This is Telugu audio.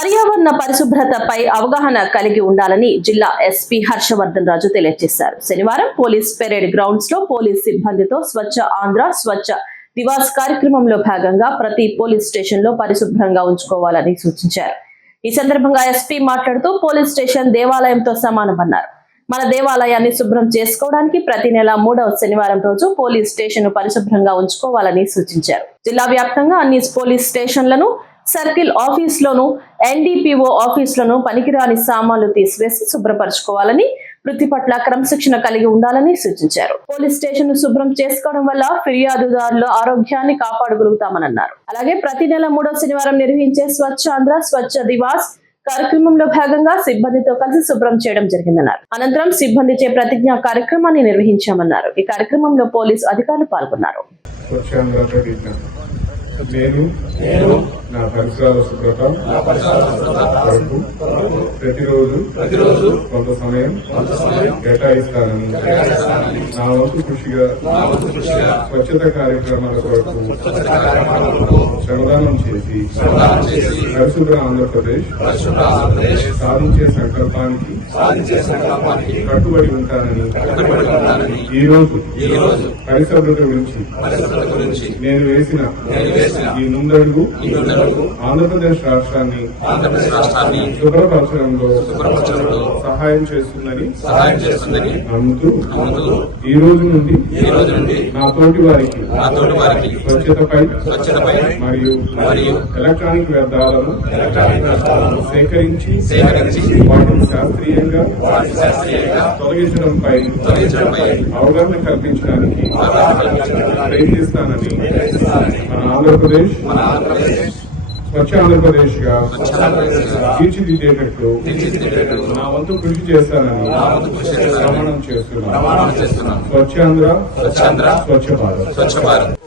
పర్యావరణ పరిశుభ్రతపై అవగాహన కలిగి ఉండాలని జిల్లా ఎస్పీ హర్షవర్ధన్ రాజు తెలియజేశారు. శనివారం పోలీస్ పెరేడ్ గ్రౌండ్స్ లో పోలీస్ సిబ్బందితో స్వచ్ఛ ఆంధ్ర స్వచ్ఛ దివాస్ కార్యక్రమంలో భాగంగా ప్రతి పోలీస్ స్టేషన్ లో పరిశుభ్రంగా ఉంచుకోవాలని సూచించారు. ఈ సందర్భంగా ఎస్పీ మాట్లాడుతూ పోలీస్ స్టేషన్ దేవాలయంతో సమానమన్నారు. మన దేవాలయాన్ని శుభ్రం చేసుకోవడానికి ప్రతి నెల 3వ శనివారం రోజు పోలీస్ స్టేషన్ పరిశుభ్రంగా ఉంచుకోవాలని సూచించారు. జిల్లా వ్యాప్తంగా అన్ని పోలీస్ స్టేషన్లను సర్కిల్ ఆఫీసులోను ఎన్డీపీఓ ఆఫీసులను పనికిరాని సామాన్లు తీసివేసి శుభ్రపరచుకోవాలని, వృత్తి పట్ల క్రమశిక్షణ కలిగి ఉండాలని సూచించారు. పోలీస్ స్టేషన్ ను శుభ్రం చేసుకోవడం వల్ల ఫిర్యాదుదారుల ఆరోగ్యాన్ని కాపాడగలుగుతామన్నారు. అలాగే ప్రతి నెల 3వ శనివారం నిర్వహించే స్వచ్ఛ ఆంధ్ర స్వచ్ఛ దివాస్ కార్యక్రమంలో భాగంగా సిబ్బందితో కలిసి శుభ్రం చేయడం జరిగిందన్నారు. అనంతరం సిబ్బందిచే ప్రతిజ్ఞా కార్యక్రమాన్ని నిర్వహించామన్నారు. ఈ కార్యక్రమంలో పోలీసు అధికారులు పాల్గొన్నారు. నేను నా పరిసరాల శుభ్రత వరకు ప్రతిరోజు కొంత సమయం కేటాయిస్తానని, నా వంతు కృషిగా స్వచ్ఛత కార్యక్రమాల కొరకు శ్రమదానం చేసి పరిశుభ్ర ఆంధ్రప్రదేశ్ సాధించే సంకల్పానికి కట్టుబడి ఉంటానని ఈ రోజు పరిశుభ్రత గురించి నేను వేసిన ఈ ముందడుగు ఆంధ్రప్రదేశ్ రాష్ట్రాన్ని శుభ్రపరచడంలో సహాయం చేస్తుందని నమ్ముతూ ఈ రోజు నుండి నా తోటి వారికి స్వచ్ఛతపై మరియు ఎలక్ట్రానిక్ వ్యర్థాలను సేకరించి వాటిని శాస్త్రీయంగా తొలగించడంపై అవగాహన కల్పించడానికి ప్రయత్నిస్తానని మన ఆంధ్రప్రదేశ్ స్వచ్ఛ ఆంధ్రప్రదేశ్ గా తీర్చిదిద్దేటట్లు నా వంతు కృషి చేస్తానని ప్రమాణం చేస్తున్నాను. స్వచ్ఛ ఆంధ్ర స్వచ్ఛ భారత్.